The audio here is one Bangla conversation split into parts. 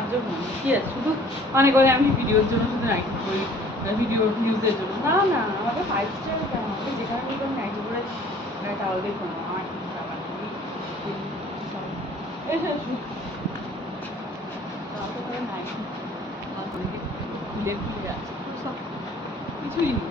তার জন্য কি আছে? শুধু মানে করে আমি ভিডিওর জন্য শুধু নাইটি করি ভিডিও ভিউজের জন্য। না না আমাকে ফাইভ স্টার আমাকে যেখানে আমি নাইটি করে টাওয়াল দেখব না আমার টাকা খুলে কিছুই নেই।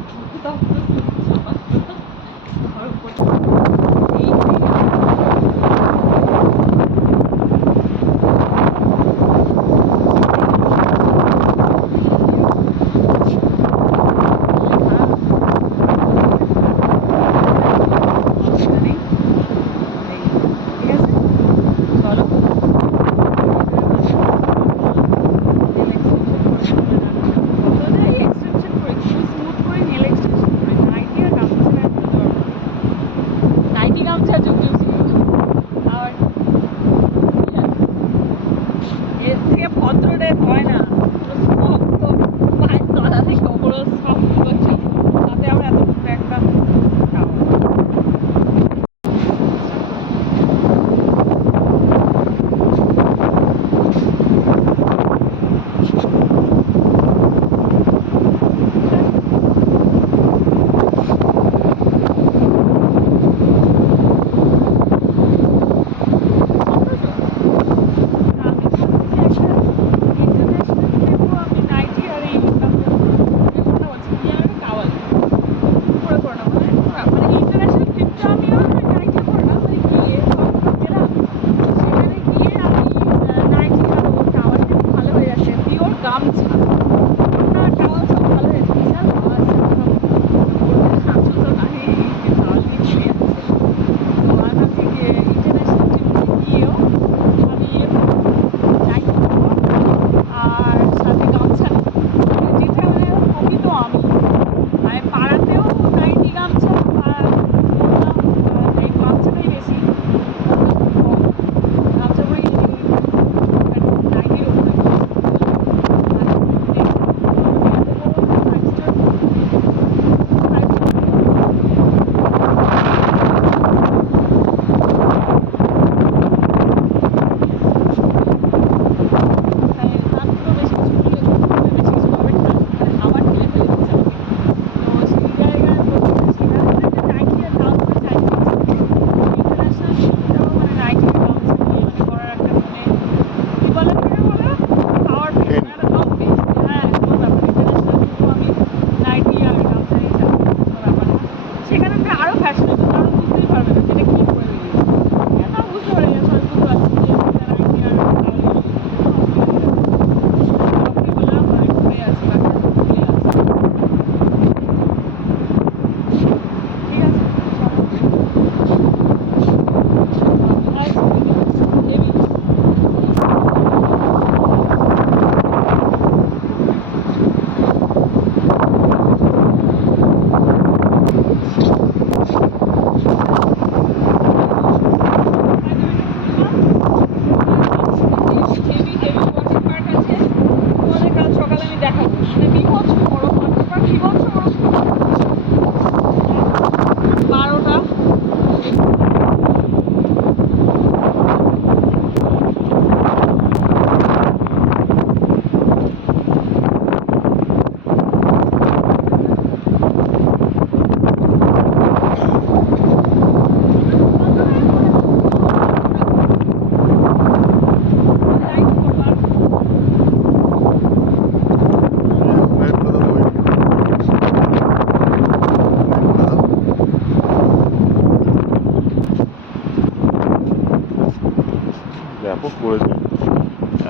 ব্যাপক করেছে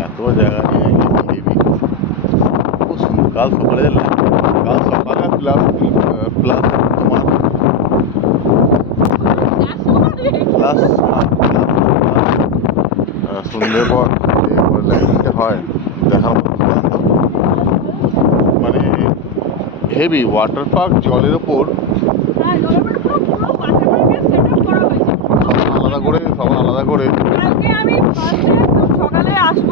এত জায়গা নিয়ে হেভি খুব সুন্দর কাল সকালে কাল সকালে প্লাস প্লাস তোমার প্লাস সন্ধ্যের পর লাইটিংটা হয় দেখার মতো। মানে হেভি ওয়াটার পার্ক জলের ওপর হ্যাঁ আলাদা করে সবার আলাদা করে কালকে আমি ফার্স্টে একদম সকালে আসব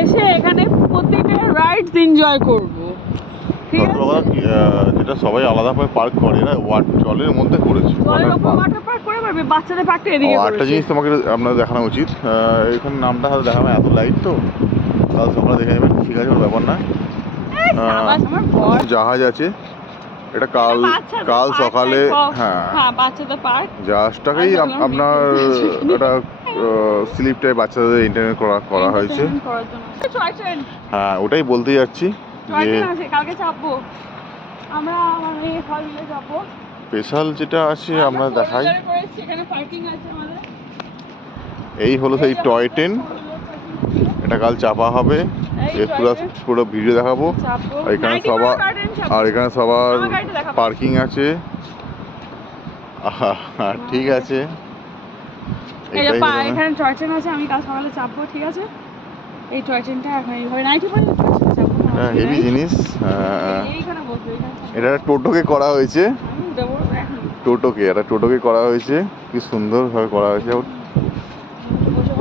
এসে এখানে প্রত্যেকটা রাইডস এনজয় করব। যেটা সবাই আলাদাভাবে পার্ক করে এরা ওয়াট জলের মধ্যে করেছে। জলের water ওপর park। ওয়াটার পার্ক করে পারবে বাচ্চাদের পার্কটা এদিকে ও, জিনিস তোমাকে আপনার দেখানো উচিত। এখানে নামটা হয়তো দেখানো এত লাইট তো। কাল সকালে দেখে নেবেন ঠিক আছে কোনো ব্যাপার না। জাহাজ আছে। এটা কাল কাল সকালে হ্যাঁ। হ্যাঁ জাহাজটাকেই ধরুন আপনার picnic একটা স্লিপটাই বাচ্চাদের ইন্টারনেট করা করা হয়েছে। ট্রেন হ্যাঁ ওটাই বলতে যাচ্ছি যে কালকে চাপবো। আমরা সবাই মিলে যাব স্পেশাল যেটা আছে আমরা দেখাই। এই হলো সেই টয় ট্রেন এটা কাল চাপা হবে। এর পুরো পুরো ভিডিও দেখাবো। আর এখানে সবার। আর এখানে সবার। পার্কিং আছে। ঠিক আছে। এই যে পা- এখানে টয় ট্রেন আছে আমি কাল সকালে চাপবো ঠিক আছে? এই টয় ট্রেনটা এখন এইভাবে নাইটি পরে হ্যাঁ হেভি। জিনিস হ্যাঁ। এটা একটা টোটোকে করা হয়েছে। টোটোকে একটা টোটোকে করা হয়েছে কি সুন্দরভাবে করা হয়েছে। বসে